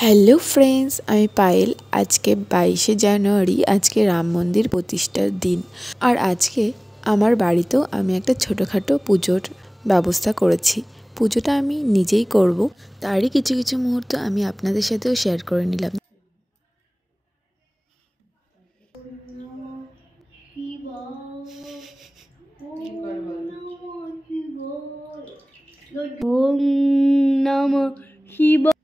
Hello friends, আমি পায়েল। আজকে 22শে জানুয়ারি, আজকে রাম মন্দির প্রতিষ্ঠার দিন। আর আজকে আমার বাড়িতেও আমি একটা ছোটোখাটো পুজোর ব্যবস্থা করেছি। পুজোটা আমি নিজেই করব, তারই কিছু কিছু মুহূর্ত আমি আপনাদের সাথেও শেয়ার করে নিলাম। ওম নমঃ শিবায়।